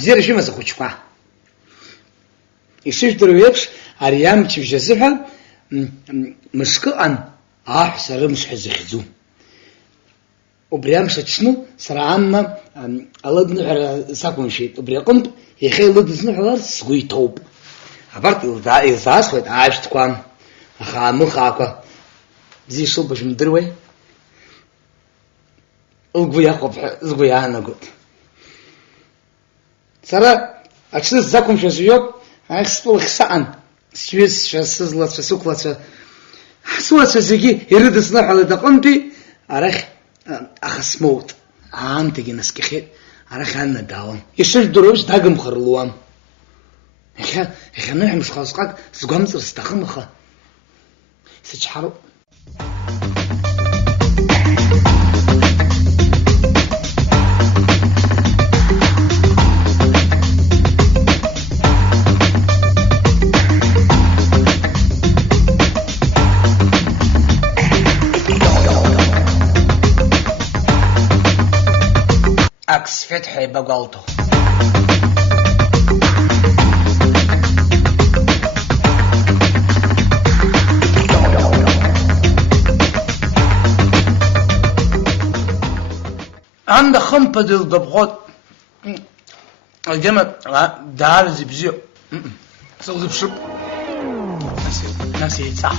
أبزير شو مسخو شقا يشوف درويبش أريام تشجزها مشكلة أحسر مش حزخزو وبريام شتشنو سرعنا الله دنحر ساكون شيء وبريقمت يخيل الله دنحر سقوي توب عبرت إذا أسود عايش تكون خامو خاكا زي شو باش مدروي القويا قبح القويا أنا قلت سرا أكشن زاكم شو زيوب أكشن خسان سويس شو سزلت شو سوكلت شو زيجي يرد الصناعة على دقنتي أرخ أخس موت عام تجي نسك خير أرخ عنا داون يشتري دروش داقم خرلوان إخا نحن مش خاصقك زقام ترستخم خا سجحرو عكس فتحي بقولته عند خمبة الضبغات الجمع دار زبزيو سوز بشرب ناسي صح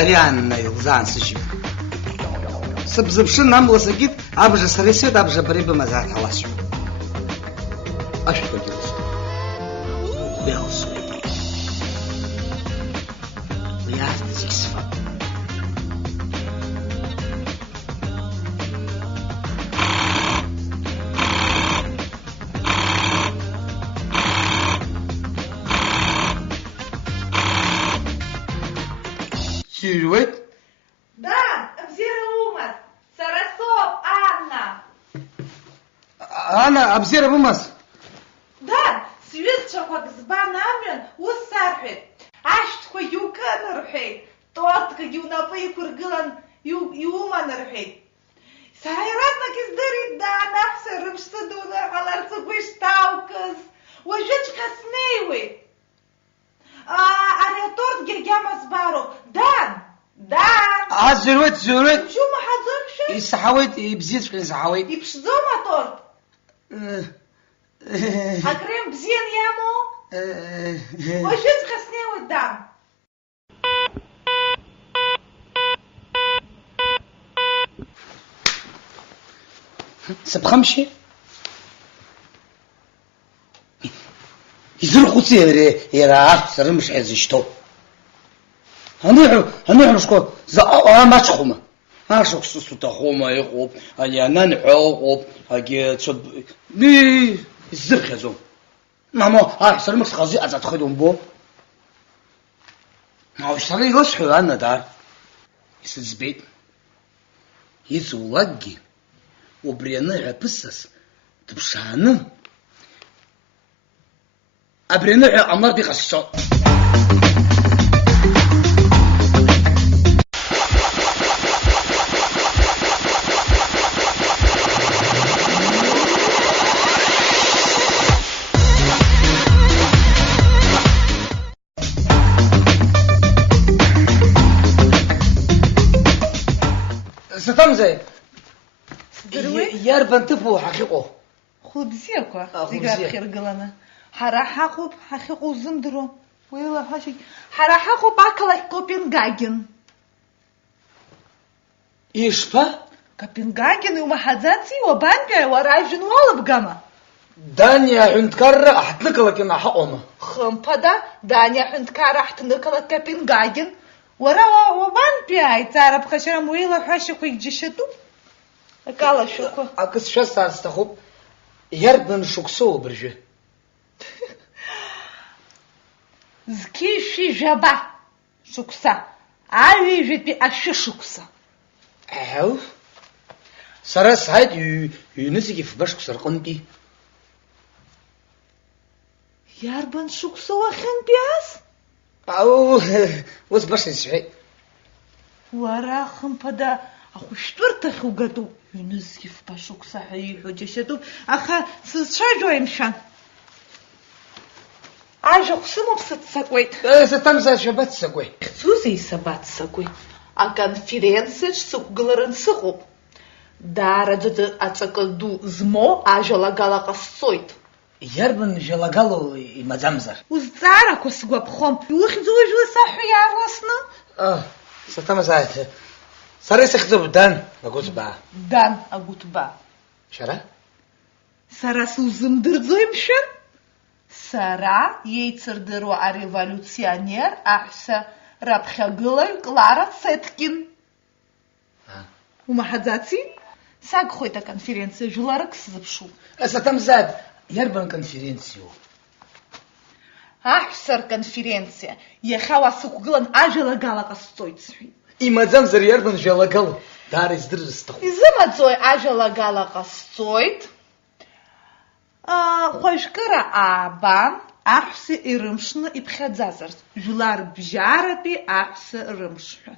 أريان يلزان سجيب سبزبشن نام وسجيت أبجى سريسيد أبجى بريب مزاج حواسيو أشوف الجلسة بيوصل ويعرف تزيكسفا سيرويت Да, أبزير أمس سرسوب أنا أبزير أمس Да, свет шапок с банамен усархет. Ашт ко юкан рхет. Торт ко юнапы кургылан юман рхет. Сайратна киздырит да нахсер рымштадуна аларцы гуштаукыз. Вожечка снейвы. أنا торт جرجامس بارو دان زروت شو ما حضرش يسحويت يبزيد في يسحويت يبش زوما تورت أكرم بزين يامو وجد خسني قدام سبخمشي يزرقوا تيري يراه سر مش عزيشتو هنروح نشكو ما تخوما ما شو خصوصو تخوما يخوب هني أنا نحوب هجي تشب لي الزرق يزوم ماما سر مش خازي أزاد خدهم بو ما هو شري يصحو أنا دار يسزبيت يزولجي وبرينا عبسس تبشانه أبرينا أمر دي قصة ستمزي ياربن تفو حقيقه خبزيكوا زيغا بخير قلنا حرا حقوب حقيقو زندرو ويلا حاشي حرا حقوب أكلك كوبنغاген إيشبا؟ كوبنغاген ومحاداتي وبانبيا وراي جنوال بقاما دانيا عندكار أحتلك لك إن حقوما خمبدا دانيا عندكار أحتلك لك كوبنغاgen ورا وبانبيا يتعرف خشرم ويلا حاشي خويك جشتو أكالا شوكو أكس شاستا استخوب يربن شوكسو برجي زكي شي جبا شوكسا Аҩыжәтәи ашәышықәса. Ау. Сара сааит ҩны-зегьы фба-шықәса рҟынтәи. Иарбан шықәса уахьынтәиаз? Ус баша исҳәеит. Уара хымԥада ахәышәтәырҭахь угатәуп. Ҩны-зегьы фба-шықәса ҳәа ииҳәо џьашьатәуп, аха сызцәажәои, мшәан? Ажәахә сымоуп, сыццакуеит. Саҭамзаат шәабаццакуеи. Ихьӡузеи сабаццакуеи? Аконференциаҿ сықәгыларан сыҟоуп. Даараӡаӡа аҵакы ду змоу ажәалагала ҟасҵоит. Иарбан жәалагало имаӡамзар? Узҵаарақәа сгәаԥхом. Иухьӡу уажәы саҳәа иаарласны? Саҭамзаат, сара исыхьӡуп Дан Агәыӡбаа. Дан Агәыҭбаа. Шәара? Сара сузымдырӡои, мшәан? Сара иеицырдыруа ареволюционер аҳәса раԥхьагылаҩ Клара Цеткин. Умаҳаӡаци? Сагхоит аконференциа, жәларак сзыԥшуп. Саҭамзаат, иарбан конференциоу? Аҳәса рконференциа. Иахьа уа сықәгылан ажәалагала ҟасҵоит сҳәеит. Имаӡамзар иарбан жәалагало? Даара издырыр сҭахуп. Изымаӡои ажәалагала ҟасҵоит? Хәажәкыра аабан, аҳәса ирымшны иԥхьаӡазарц. Жәлар бжьаратәи аҳәса рымшҳәа.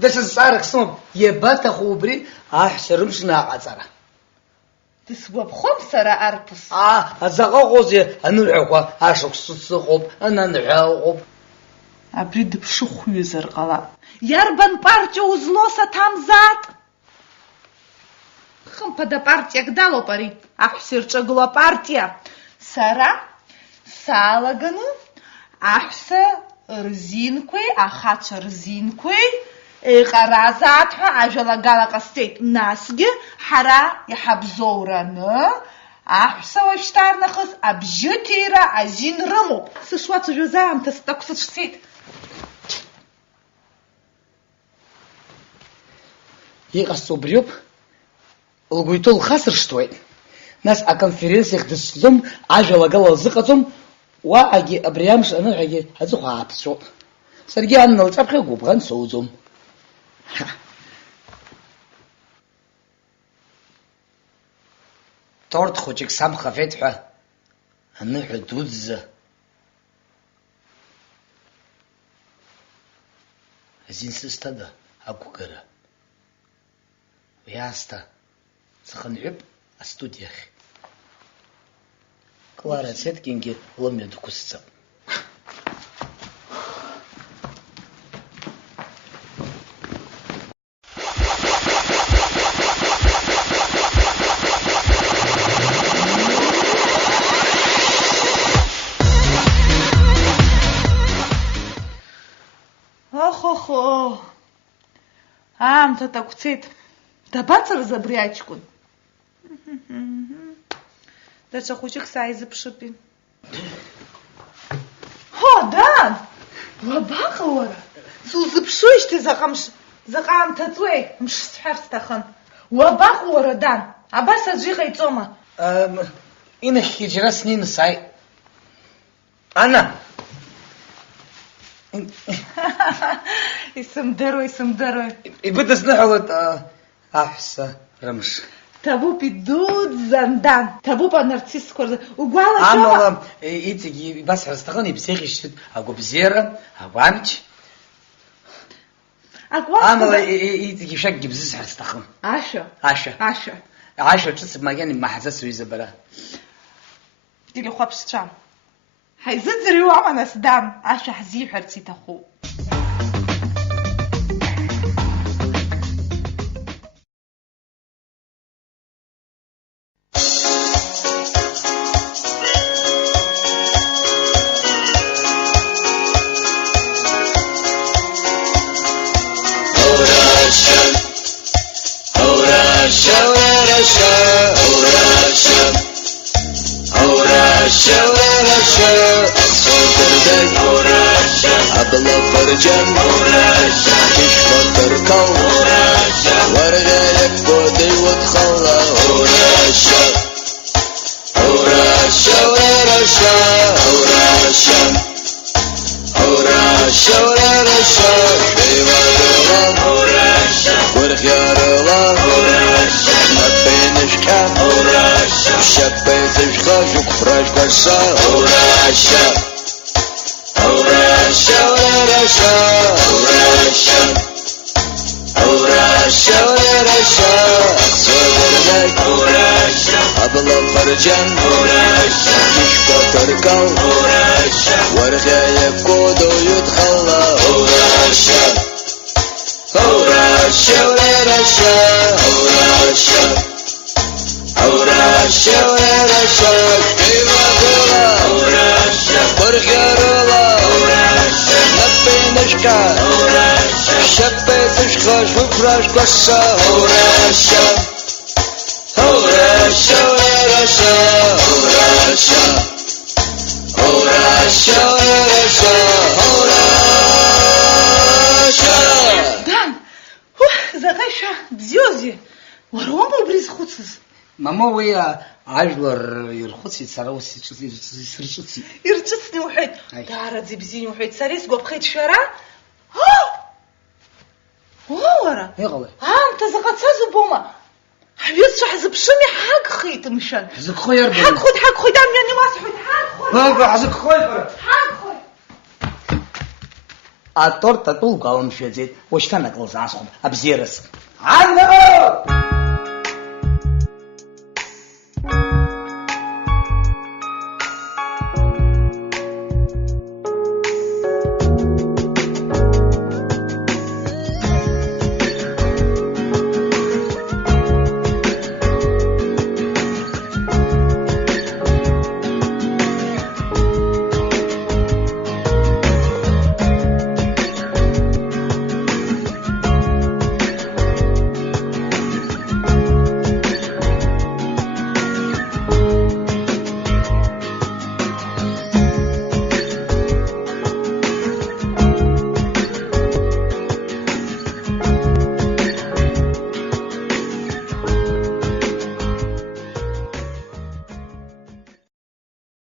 Даҽа зҵаарак сымоуп, иабаҭаху убри аҳәса рымшны аҟаҵара? Дысгәаԥхом сара арԥыс. Заҟа ыҟоузеи анырҳәақәа, ашықәс сыҟоуп, ананҳәа ыҟоуп. Абри дыԥшыхәҩызар ҟалап. Иарбан партиа узло, Саҭамзаат? Хымԥада партиак далоуп ари, аҳәса ирҿагыло апартиа. Сара салаганы аҳәса рзинқәеи, ахацәа рзинқәеи еиҟаразаат ҳәа ажәалагала ҟасҵеит. Насгьы ҳара иҳабзоураны аҳәса уажәшьҭарнахыс абжьыҭира азин рымоуп. Сышуацәажәоз аамҭа стақә сыҽцеит. Иҟасҵо убриоуп, лгәы иҭоу лхасыршҭуеит. Нас аконференциахь дызцом, ажәалагала лзыҟаҵом, уаҟагьы абри амш аныҳәагьы аҵыхәа ааԥҵәоуп. Саргьы ан лҿаԥхьа гәыбӷан соуӡом. Торт хәыҷык самхафеит ҳәа аныҳәа дуӡӡа азин сызҭада ақәгара. Уи аасҭа схынҳәып астудиахь. Клара Цеткингьы лымҩа дықәысҵап. Охо-хо. Аамҭа тақәцеит. Дабацарыз абри аҷкәын? Даҽа хәыҷык сааизыԥшыпи. Дан! Уабаҟа уара? Сузыԥшуижьҭеи заҟа аамҭа ҵуеи? Мш сҳәар сҭахын. Уабаҟа уара, Дан? Абас аӡәы иҟаиҵома? Инахьгьы џьара снеины сааит. Ана! Исымдыруеи. Ибыдысныҳәалоит аҳәса рымш. Ҭабуп идуӡӡан, Дан. Ҭабуп анарцисқәа рзы. Угәалашәома? Амала иҵегьы ибасҳәар сҭахын, ибзеиӷьышьҭит агәабзиара, агәамч. Амала иҵегьы шәакгьы бзысҳәар сҭахын. Ашәа. Ашәа ҿыц макьана имаҳаӡац уҩыза бара. Дилихәаԥшцәа. Ҳаизыӡырҩуама нас, Дан, ашәа ҳзиҳәарц иҭахуп. أبلغ فرجم كشف تركو ورغلك بودي وتخلى ورشا ورشا ورشا ورشا ورشا ورشا Шапезе жгажук прашкаша Ураша Ураша Ураша Ураша Ураша Ураша Содердай Ураша Абла фарджан Ураша Кишка таркал Ураша Варгая коду ютхала Ураша Ураша Ураша Ураша Ураша Ураша Ивагула Ураша Баргарула Ураша Напинышка Ураша Шапезышка Жуфрашкаша Ураша Ураша Ураша Ураша Ураша Ураша Ураша дан заҟаиша бзиоузеи уара уама убри зхәыцыз мама уи ажәлар ирхәыцит сара ус исырҿыцит ирҿыцны иуҳәеит Аи. даараӡа ибзианы иуҳәеит сара исгәаԥхеит шәара уара иҟалеи аамҭа заҟа цаз убома ҳҩызцәа ҳзыԥшыми ҳагхеит мшәан ҳзықәхо иарбану ҳагхоит амҩан имасҳәоит ҳзықәхоит ҳагхоит аторт атәы лгәаламшәаӡеит уашьҭан ак лзаасхәап абзиарас ано